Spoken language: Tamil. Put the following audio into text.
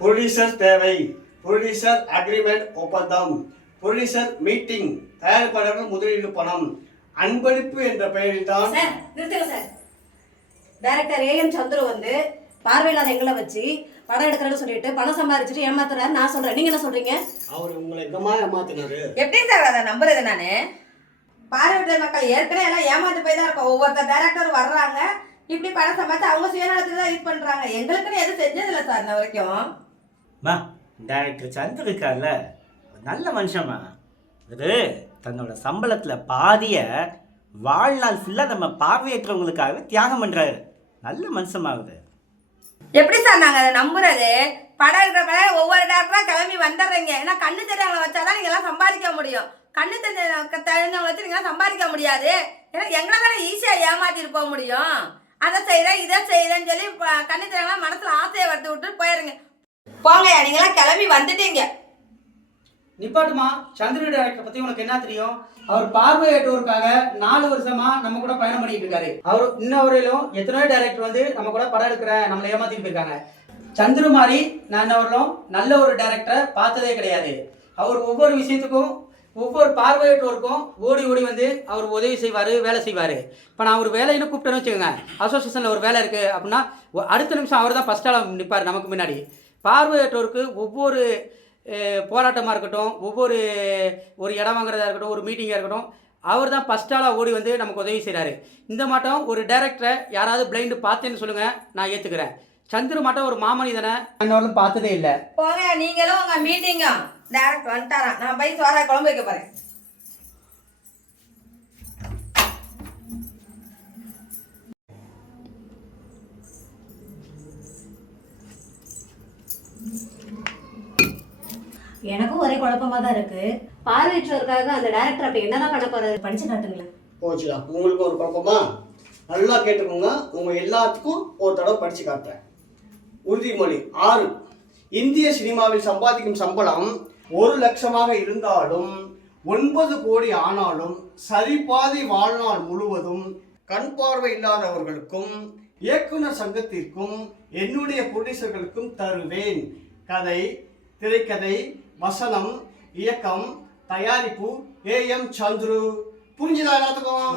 ப்ரொடியூசர் தேவை, ப்ரொடியூசர் அக்ரிமெண்ட் ஒப்பந்தம், ப்ரொடியூசர் மீட்டிங், தயாரிப்பாளர்கள் முதலீடு பணம், அன்பளிப்பு என்ற பெயரில் தான். சார் நிறுத்துங்க சார். டைரக்டர் ஏஎம் சந்துரு வந்து பார்வையில்லாத எங்களை வச்சு படம் எடுக்கிறேன்னு சொல்லிட்டு பணம் சம்பாதிச்சுட்டு ஏமாத்துறாரு நான் சொல்றேன். நீங்க என்ன சொல்றீங்க? அவர் உங்களை எங்கம்மா ஏமாத்தினாரு? எப்படி சார் அதை நம்புறது? நானு பார்வையிட்ட மக்கள் ஏற்கனவே எல்லாம் ஏமாந்து போய் தான் இருக்கோம். ஒவ்வொருத்தர் டைரக்டர் வர்றாங்க, இப்படி பணம் சம்பாதிச்சு அவங்க சுயநலத்துக்கு தான் யூஸ் பண்றாங்க. எங்களுக்குன்னு எதுவும் செஞ்சதில்லை சார் இன்ன வரைக்கும். டைரக்டர் சந்திர இருக்கார்ல, நல்ல மனுஷன்மா. இது தன்னோட சம்பளத்தில் பாதியை வாழ்நாள் ஃபுல்லாக நம்ம பார்வையற்றவங்களுக்காகவே தியாகம் பண்ணுறாரு. நல்ல மனுஷமாகுது. எப்படி சார் நாங்கள் அதை நம்புறது? படம் இருக்கிற படம் ஒவ்வொரு டேரக்டராக கிளம்பி வந்துடுறீங்க. ஏன்னா கண்ணு தெரியாதவங்களை வச்சாதான் நீங்க எல்லாம் சம்பாதிக்க முடியும். கண்ணு தெரிஞ்சவங்களை வச்சு நீங்க சம்பாதிக்க முடியாது. ஏன்னா எங்களை தானே ஈஸியாக ஏமாத்திட்டு போக முடியும். அதை செய்கிறேன் இதை செய்கிறேன்னு சொல்லி கண்ணு தெரியாதவங்க மனசுல ஆசையை வறுத்து விட்டு போயிருங்க. போங்கய்யா, நீங்களாம் கிளம்பி வந்துட்டீங்க. நிப்பாட்டுமா. சந்திர டைரக்டர் பத்தி உனக்கு என்ன தெரியும்? அவர் பார்வையற்றோருக்காக 4 வருஷமா நம்ம கூட பயணம் பண்ணிட்டு இருக்காரு. அவர் இன்ன வரையிலும் எத்தனையோ டைரக்டர் வந்து நம்ம கூட படம் எடுக்கிறேன் நம்மளை ஏமாத்திட்டு போயிருக்காங்க. சந்திர மாதிரி நான் இன்ன வரலும் நல்ல ஒரு டைரக்டரை பார்த்ததே கிடையாது. அவர் ஒவ்வொரு விஷயத்துக்கும் ஒவ்வொரு பார்வையற்றோருக்கும் ஓடி ஓடி வந்து அவர் உதவி செய்வார், வேலை செய்வார். இப்போ நான் ஒரு வேலைன்னு கூப்பிட்டேன்னு வச்சுக்கோங்க, அசோசியேஷனில் ஒரு வேலை இருக்குது அப்படின்னா அடுத்த நிமிஷம் அவர் தான் ஃபஸ்ட் ஆளாக நிற்பார் நமக்கு முன்னாடி. பார்வையற்றோருக்கு ஒவ்வொரு போராட்டமாக இருக்கட்டும், ஒரு இடம் வாங்குறதா இருக்கட்டும், ஒரு மீட்டிங்காக இருக்கட்டும், அவர் தான் ஃபஸ்ட் ஆளாக ஓடி வந்து நமக்கு உதவி செய்கிறாரு. இந்த மாட்டம் ஒரு டைரக்டரை யாராவது பிளைண்டு பார்த்தேன்னு சொல்லுங்கள், நான் ஏற்றுக்கிறேன். சந்திர மாட்டம் ஒரு மாமனிதனை இன்னொரு பார்த்ததே இல்லை. போங்க, நீங்களும் உங்க மீட்டிங்க. டைரக்ட் வந்துட்டாராம். நான் போய் சோறா குழம்பு வைக்க போறேன். எனக்கும் ஒரே குழப்பமா தான் இருக்கு. பார்வையற்றோருக்காக அந்த டைரக்டர் அப்படி என்னதான் பண்ண போறாரு? படிச்சு காட்டுங்களேன். போச்சுடா, உங்களுக்கு ஒரு குழப்பமா? நல்லா கேட்டுக்கோங்க. உங்க எல்லாத்துக்கும் ஒரு தடவை படிச்சு காட்டுறேன். உறுதிமொழி 6. இந்திய சினிமாவில் சம்பாதிக்கும் சம்பளம் 1 லட்சமாக இருந்தாலும் 9 கோடி ஆனாலும் சரிபாதி வாழ்நாள் முழுவதும் கண் பார்வை இல்லாதவர்களுக்கும் இயக்குனர் சங்கத்திற்கும் என்னுடைய ப்ரொடியூசர்களுக்கும் தருவேன். கதை, திரைக்கதை, வசனம், இயக்கம், தயாரிப்பு ஏஎம் சந்துரு. புரிஞ்சுதா எல்லாத்துக்கும்?